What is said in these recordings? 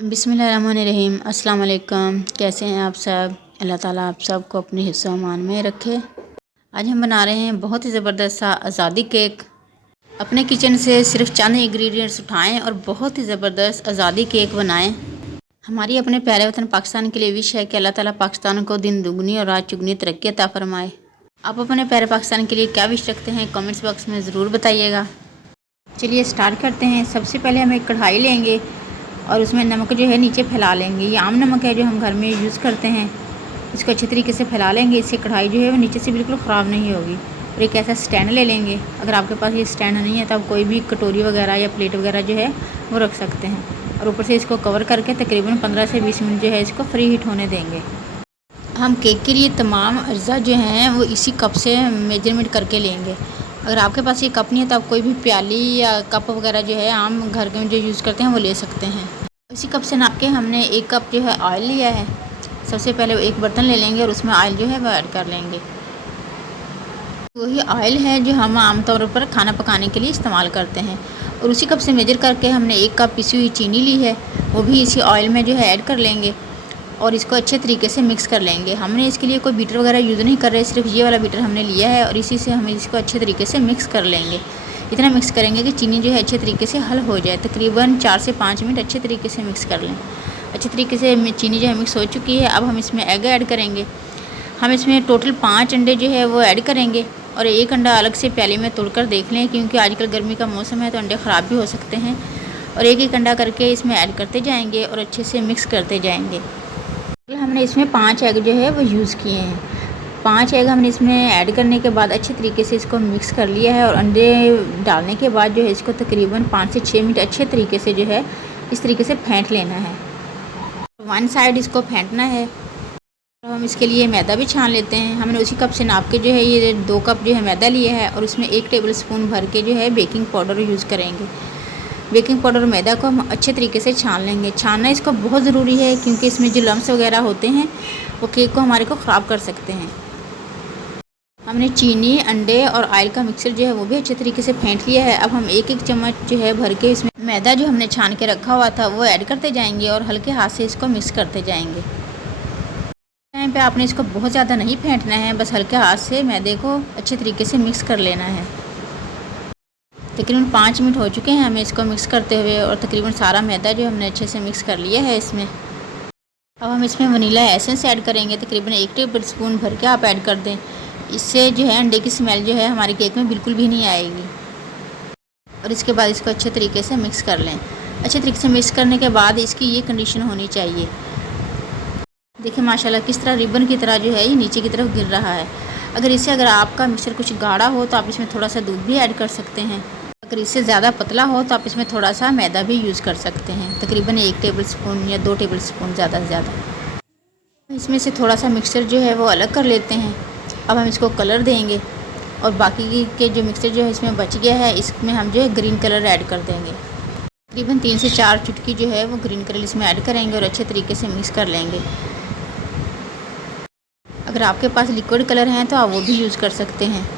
बिस्मिल्लाहिर्रहमानिर्रहीम। अस्सलाम वालेकुम। कैसे हैं आप सब? अल्लाह ताला आप सबको अपने हिफ्ज़ अमान में रखे। आज हम बना रहे हैं बहुत ही ज़बरदस्त सा आज़ादी केक। अपने किचन से सिर्फ चंद इंग्रेडिएंट्स उठाएं और बहुत ही ज़बरदस्त आज़ादी केक बनाएं। हमारी अपने प्यारे वतन पाकिस्तान के लिए विश है कि अल्लाह ताला पाकिस्तान को दिन दुगनी और रात चुगनी तरक्की अता फरमाए। आप अपने प्यारे पाकिस्तान के लिए क्या विश रखते हैं कमेंट्स बॉक्स में ज़रूर बताइएगा। चलिए स्टार्ट करते हैं। सबसे पहले हम एक कढ़ाई लेंगे और उसमें नमक जो है नीचे फैला लेंगे। ये आम नमक है जो हम घर में यूज़ करते हैं। इसको अच्छे तरीके से फैला लेंगे, इससे कढ़ाई जो है वो नीचे से बिल्कुल ख़राब नहीं होगी। और एक ऐसा स्टैंड ले लेंगे। अगर आपके पास ये स्टैंड नहीं है तो आप कोई भी कटोरी वगैरह या प्लेट वगैरह जो है वो रख सकते हैं। और ऊपर से इसको कवर करके तकरीबन 15 से 20 मिनट जो है इसको फ्री हीट होने देंगे। हम केक के लिए तमाम अज्जा जो हैं वो इसी कप से मेजरमेंट करके लेंगे। अगर आपके पास ये कप नहीं है तो आप कोई भी प्याली या कप वगैरह जो है आम घर में जो यूज़ करते हैं वो ले सकते हैं। इसी कप से नाप के हमने एक कप जो है ऑयल लिया है। सबसे पहले एक बर्तन ले लेंगे और उसमें ऑयल जो है वो ऐड कर लेंगे। वही ऑयल है जो हम आमतौर पर खाना पकाने के लिए इस्तेमाल करते हैं। और उसी कप से मेजर करके हमने एक कप पिसी हुई चीनी ली है, वो भी इसी ऑयल में जो है ऐड कर लेंगे और इसको अच्छे तरीके से मिक्स कर लेंगे। हमने इसके लिए कोई बीटर वगैरह यूज़ नहीं कर रहे, सिर्फ ये वाला बीटर हमने लिया है और इसी से हम इसको अच्छे तरीके से मिक्स कर लेंगे। इतना मिक्स करेंगे कि चीनी जो है अच्छे तरीके से हल हो जाए। तकरीबन 4 से 5 मिनट अच्छे तरीके से मिक्स कर लें। अच्छे तरीके से चीनी जो है मिक्स हो चुकी है। अब हम इसमें एग ऐड करेंगे। हम इसमें टोटल 5 अंडे जो है वो ऐड करेंगे और एक अंडा अलग से प्याली में तोड़कर देख लें, क्योंकि आजकल गर्मी का मौसम है तो अंडे ख़राब भी हो सकते हैं। और एक एक अंडा करके इसमें ऐड करते जाएंगे और अच्छे से मिक्स करते जाएंगे। हमने इसमें 5 एग जो है वो यूज़ किए हैं। 5 एग हमने इसमें ऐड करने के बाद अच्छे तरीके से इसको मिक्स कर लिया है और अंडे डालने के बाद जो है इसको तकरीबन 5 से 6 मिनट अच्छे तरीके से जो है इस तरीके से फेंट लेना है। वन साइड इसको फेंटना है। तो हम इसके लिए मैदा भी छान लेते हैं। हमने उसी कप से नाप के जो है ये 2 कप जो है मैदा लिया है और उसमें 1 टेबल स्पून भर के जो है बेकिंग पाउडर यूज़ करेंगे। बेकिंग पाउडर और मैदा को हम अच्छे तरीके से छान लेंगे। छानना इसको बहुत ज़रूरी है क्योंकि इसमें जो लम्स वगैरह होते हैं वो केक को हमारे को ख़राब कर सकते हैं। हमने चीनी, अंडे और ऑयल का मिक्सचर जो है वो भी अच्छे तरीके से फेंट लिया है। अब हम एक एक चम्मच जो है भर के इसमें मैदा जो हमने छान के रखा हुआ था वो ऐड करते जाएंगे और हल्के हाथ से इसको मिक्स करते जाएंगे। टाइम पे आपने इसको बहुत ज़्यादा नहीं फेंटना है, बस हल्के हाथ से मैदे को अच्छे तरीके से मिक्स कर लेना है। तकरीबन 5 मिनट हो चुके हैं हमें इसको मिक्स करते हुए और तकरीबन सारा मैदा जो हमने अच्छे से मिक्स कर लिया है इसमें। अब हम इसमें वनीला एसेंस ऐड करेंगे। तकरीबन 1 टेबल स्पून भर के आप ऐड कर दें। इससे जो है अंडे की स्मेल जो है हमारे केक में बिल्कुल भी नहीं आएगी। और इसके बाद इसको अच्छे तरीके से मिक्स कर लें। अच्छे तरीके से मिक्स करने के बाद इसकी ये कंडीशन होनी चाहिए। देखिए माशाल्लाह किस तरह रिबन की तरह जो है ये नीचे की तरफ गिर रहा है। अगर आपका मिक्सचर कुछ गाढ़ा हो तो आप इसमें थोड़ा सा दूध भी ऐड कर सकते हैं। अगर इससे ज़्यादा पतला हो तो आप इसमें थोड़ा सा मैदा भी यूज़ कर सकते हैं। तकरीबन 1 टेबल स्पून या 2 टेबल स्पून ज़्यादा से ज़्यादा। इसमें से थोड़ा सा मिक्सचर जो है वो अलग कर लेते हैं। अब हम इसको कलर देंगे और बाकी के जो मिक्सचर जो है इसमें बच गया है इसमें हम जो है ग्रीन कलर ऐड कर देंगे। तकरीबन 3 से 4 चुटकी जो है वो ग्रीन कलर इसमें ऐड करेंगे और अच्छे तरीके से मिक्स कर लेंगे। अगर आपके पास लिक्विड कलर हैं तो आप वो भी यूज़ कर सकते हैं।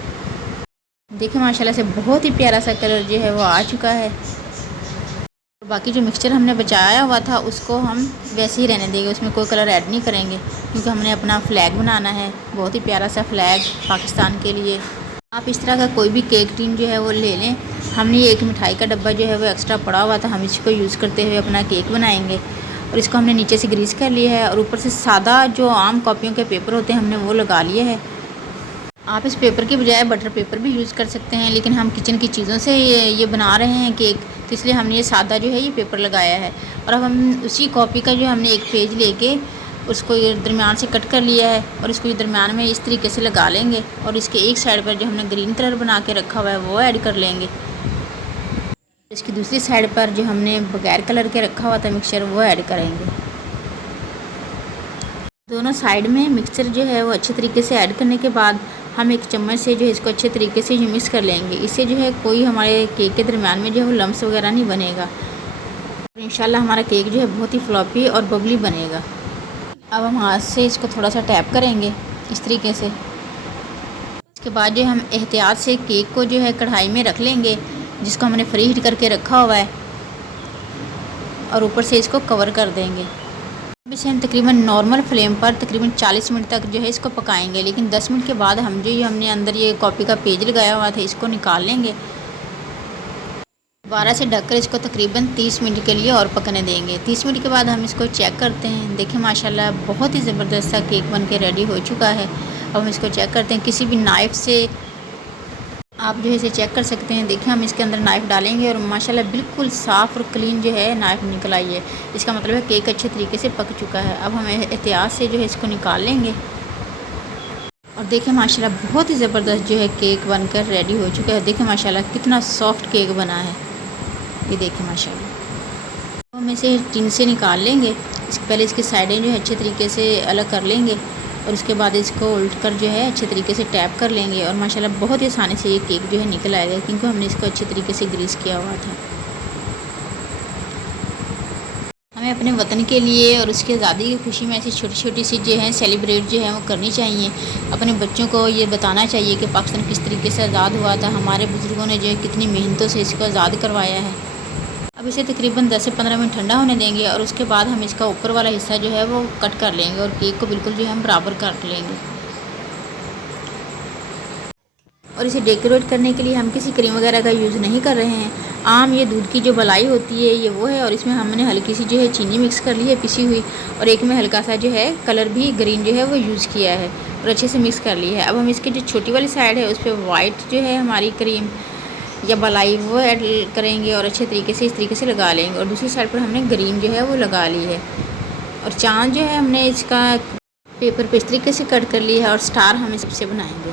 देखिए माशाल्लाह से बहुत ही प्यारा सा कलर जो है वो आ चुका है। बाकी जो मिक्सचर हमने बचाया हुआ था उसको हम वैसे ही रहने देंगे, उसमें कोई कलर ऐड नहीं करेंगे क्योंकि हमने अपना फ्लैग बनाना है। बहुत ही प्यारा सा फ्लैग पाकिस्तान के लिए। आप इस तरह का कोई भी केक टिन जो है वो ले लें। हमने ये एक मिठाई का डब्बा जो है वो एक्स्ट्रा पड़ा हुआ था, हम इसको यूज़ करते हुए अपना केक बनाएंगे। और इसको हमने नीचे से ग्रीस कर लिया है और ऊपर से सादा जो आम कॉपियों के पेपर होते हैं हमने वो लगा लिए है। आप इस पेपर की बजाय बटर पेपर भी यूज़ कर सकते हैं, लेकिन हम किचन की चीज़ों से ये बना रहे हैं केक, तो इसलिए हमने ये सादा जो है ये पेपर लगाया है। और अब हम उसी कॉपी का जो हमने एक पेज लेके उसको ये दरमियान से कट कर लिया है और इसको ये दरमियान में इस तरीके से लगा लेंगे और इसके एक साइड पर जो हमने ग्रीन कलर बना के रखा हुआ है वो ऐड कर लेंगे। इसकी दूसरी साइड पर जो हमने बगैर कलर के रखा हुआ था मिक्सचर वो ऐड करेंगे। दोनों साइड में मिक्सचर जो है वो अच्छे तरीके से ऐड करने के बाद हम एक चम्मच से जो है इसको अच्छे तरीके से मिक्स कर लेंगे। इससे जो है कोई हमारे केक के दरमियान में जो है वो लम्स वगैरह नहीं बनेगा। इंशाल्लाह हमारा केक जो है बहुत ही फ्लॉपी और बबली बनेगा। अब हम हाथ से इसको थोड़ा सा टैप करेंगे इस तरीके से। इसके बाद जो हम एहतियात से केक को जो है कढ़ाई में रख लेंगे जिसको हमने फ्री हीट करके रखा हुआ है। और ऊपर से इसको कवर कर देंगे। अब इसे हम तकरीबन नॉर्मल फ्लेम पर तकरीबन 40 मिनट तक जो है इसको पकाएंगे। लेकिन 10 मिनट के बाद हम जो ये हमने अंदर ये कॉफ़ी का पेज लगाया हुआ था इसको निकाल लेंगे। दोबारा से ढककर इसको तकरीबन 30 मिनट के लिए और पकने देंगे। 30 मिनट के बाद हम इसको चेक करते हैं। देखिए माशाल्लाह बहुत ही ज़बरदस्त सा केक बन के रेडी हो चुका है। अब हम इसको चेक करते हैं। किसी भी नाइफ़ से आप जो है इसे चेक कर सकते हैं। देखिए हम इसके अंदर नाइफ़ डालेंगे और माशाल्लाह बिल्कुल साफ़ और क्लीन जो है नाइफ़ निकल आई है। इसका मतलब है केक अच्छे तरीके से पक चुका है। अब हम एहतियात से जो है इसको निकाल लेंगे और देखिए माशाल्लाह बहुत ही ज़बरदस्त जो है केक बनकर रेडी हो चुका है। देखिए माशाल्लाह कितना सॉफ्ट केक बना है, ये देखिए माशाल्लाह। तो हम इसे टिन से निकाल लेंगे। पहले इसकी साइडें जो है अच्छे तरीके से अलग कर लेंगे और उसके बाद इसको उल्ट कर जो है अच्छे तरीके से टैप कर लेंगे और माशाल्लाह बहुत ही आसानी से ये केक जो है निकल आएगा, क्योंकि हमने इसको अच्छे तरीके से ग्रीस किया हुआ था। हमें अपने वतन के लिए और उसकी आज़ादी की खुशी में ऐसी छोटी छोटी सी जो है सेलिब्रेट जो है वो करनी चाहिए। अपने बच्चों को ये बताना चाहिए कि पाकिस्तान किस तरीके से आज़ाद हुआ था, हमारे बुज़ुर्गों ने जो है कितनी मेहनतों से इसको आज़ाद करवाया है। अब इसे तकरीबन 10 से 15 मिनट ठंडा होने देंगे और उसके बाद हम इसका ऊपर वाला हिस्सा जो है वो कट कर लेंगे और केक को बिल्कुल जो है हम बराबर काट लेंगे। और इसे डेकोरेट करने के लिए हम किसी क्रीम वगैरह का यूज़ नहीं कर रहे हैं। आम ये दूध की जो मलाई होती है ये वो है और इसमें हमने हल्की सी जो है चीनी मिक्स कर ली है पिसी हुई, और एक में हल्का सा जो है कलर भी ग्रीन जो है वो यूज़ किया है और अच्छे से मिक्स कर ली है। अब हम इसकी जो छोटी वाली साइड है उस पर वाइट जो है हमारी क्रीम या मलाई वो ऐड करेंगे और अच्छे तरीके से इस तरीके से लगा लेंगे, और दूसरी साइड पर हमने ग्रीन जो है वो लगा ली है। और चाँद जो है हमने इसका पेपर पे इस तरीके से कट कर लिया है और स्टार हम इससे बनाएंगे।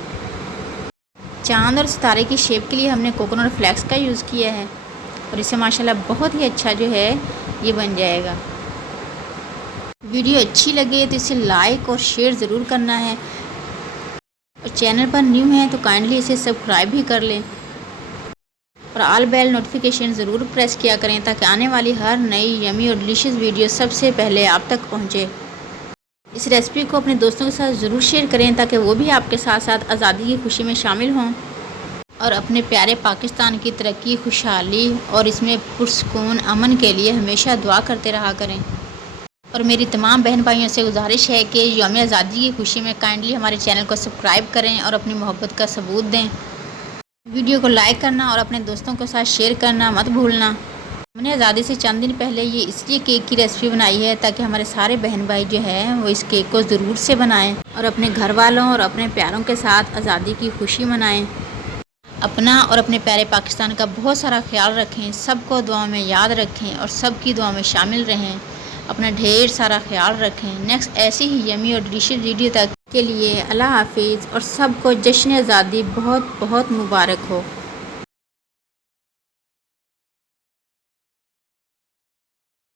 चाँद और सितारे की शेप के लिए हमने कोकोनट फ्लेक्स का यूज़ किया है और इससे माशाल्लाह बहुत ही अच्छा जो है ये बन जाएगा। वीडियो अच्छी लगे तो इसे लाइक और शेयर ज़रूर करना है, और चैनल पर न्यू है तो काइंडली इसे सब्सक्राइब भी कर लें और ऑल बेल नोटिफिकेशन ज़रूर प्रेस किया करें ताकि आने वाली हर नई यमी और डिलीशियस वीडियो सबसे पहले आप तक पहुँचे। इस रेसिपी को अपने दोस्तों के साथ ज़रूर शेयर करें ताकि वो भी आपके साथ साथ आज़ादी की खुशी में शामिल हों और अपने प्यारे पाकिस्तान की तरक्की, खुशहाली और इसमें पुरसकून अमन के लिए हमेशा दुआ करते रहा करें। और मेरी तमाम बहन भाइयों से गुजारिश है कि यौम आज़ादी की खुशी में काइंडली हमारे चैनल को सब्सक्राइब करें और अपनी मोहब्बत का सबूत दें। वीडियो को लाइक करना और अपने दोस्तों के साथ शेयर करना मत भूलना। हमने आज़ादी से चंद दिन पहले ये इसलिए केक की रेसिपी बनाई है ताकि हमारे सारे बहन भाई जो है वो इस केक को ज़रूर से बनाएं और अपने घर वालों और अपने प्यारों के साथ आज़ादी की खुशी मनाएं। अपना और अपने प्यारे पाकिस्तान का बहुत सारा ख्याल रखें, सबको दुआ में याद रखें और सबकी दुआ में शामिल रहें। अपना ढेर सारा ख्याल रखें। नेक्स्ट ऐसी ही यमी और डिलीशियस वीडियो तक के लिए अल्लाह हाफिज़ और सबको जश्न आज़ादी बहुत बहुत मुबारक हो।